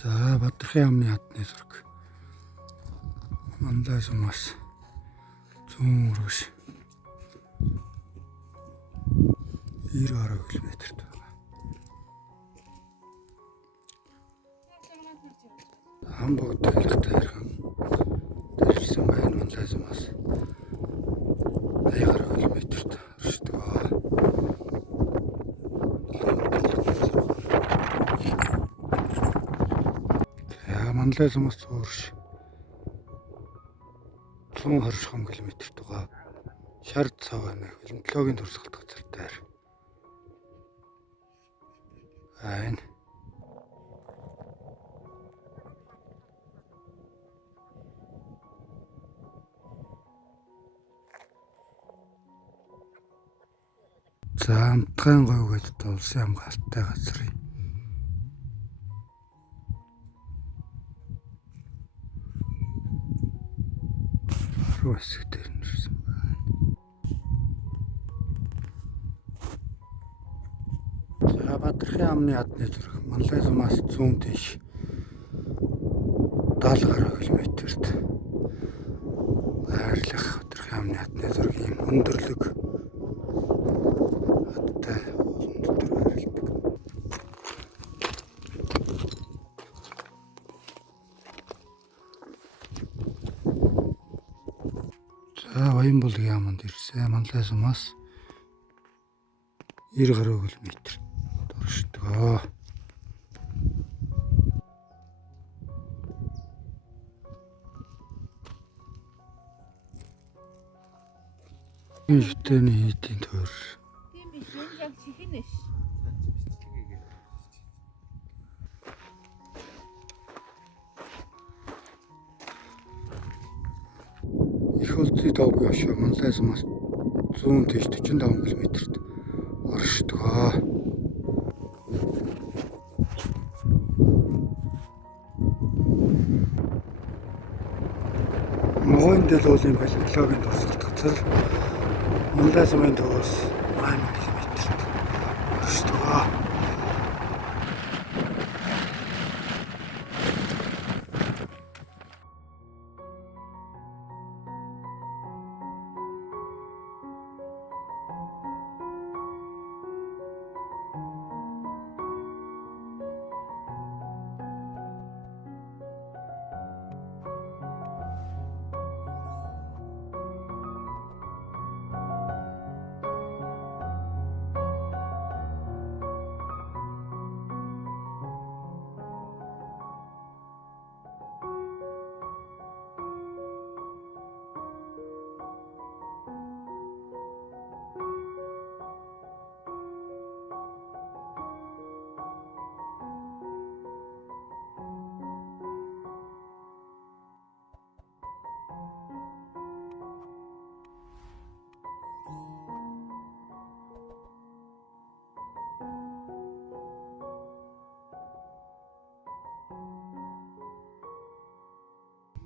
За Бадрахын амны хатны зураг. Мандаа сумаас зүүн өргөш 90 км-т байгаа. Хамбогд хэлэхтэй хэрхэн дэрсэн байна мандаа сумаас 80 км-т оршдог. Мандаа сумаас зүүрш 120 км-т байгаа. Шар цав аймаг Олимпиогийн туршилт газар дээр. Айн. За амтгайн говь гэдэг улсын хамгаалалттай газар. Руу хэсэг дээр нэрсэн байна. За Бадрахын амны хатны зураг. Мандаа сумаас зүүн тийш 70 км-т байрлах Бадрахын амны хатны зураг юм өндөрлөг хаттай олон дотор байрладаг. За Баянбулгийн яамд ирсэн. Мандаа сумаас 90 км оршдог. Энэ шүтэний хийдийн төр. Тийм биш энэ яг чихэнэш. Их улцыг давгүй хашаа Мандаа сумаас зүүн тийш 45 км-т оршдог. Могойн дэлгүүлийн Олимпиогийн туршилт газар Мандаа сумын төвөөс 8 км-т оршдог.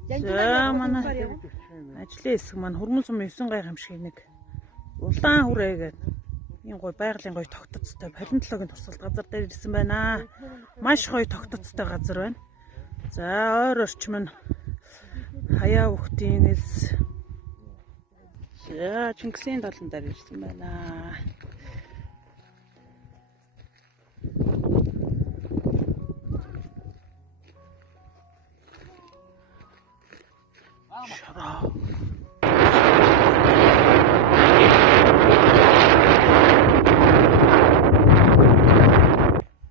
За манай ажлын хэсэг маань Хөрмөн сум 9 гайхамшиг нэг улаан хүрээ гэдэг энэ гой байгалийн гой тогтцтой палеонтологийн туршилт газар дээр ирсэн байна. Маш гоё тогтцтой газар байна. За ойр орчим нь хаяа хүүхдийн элс. За Чингисийн далан дээр ирсэн байна.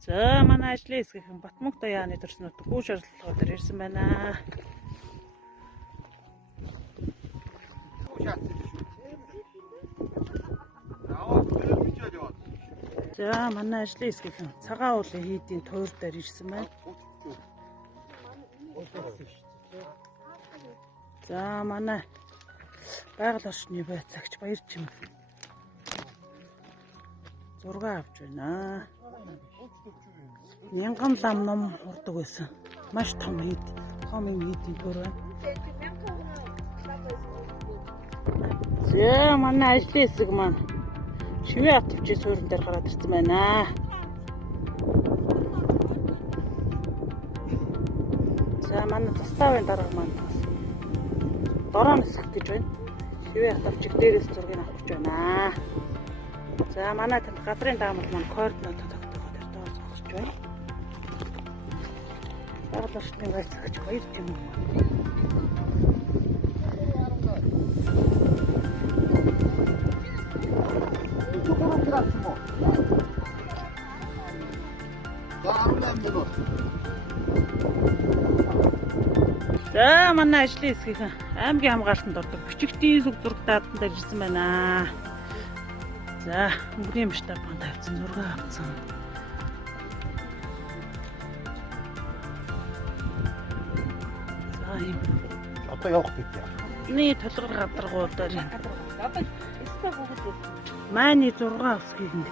За манай ажлын хэсгийнхэн Батмунх даяаны төрснөд хүү шаардлагатай дээр ирсэн байна. За манай ажлын хэсгийнхэн цагаан уулын хийдийн тойр дээр ирсэн байна. За манай байгаль орчны байцаагч Баярчим зураг авч байна. Мянган лам ном урдаг байсан. Маш том хийд, том юм хийдийн төр байна. За манай ажлын хэсэг маань Шивээ атвчийн суурин дээр гараад ирсэн байна. За манай заставын дарга маань бас дороо нисгэж байна. Шивээ хатамжиг дээрээс зургийг авах гэж байна. За манай танд газрын даамал маань координат тогтооход доор зогсож байна. Баглаа шүтний байцаагч баяр юм уу? За манай ажлын хэсгийнхэн аймгийн хамгаалтанд ордог бичигтийн зүг зураг даатанд ажилласан байна. За өнгөрийн штаб маань тавьсан зураг авсан. За юм. Одоо явах гэдэг юм. Нэг толгор гадаргуудаар Одоо өстой гүгэл. майны 6 ус хийх юм.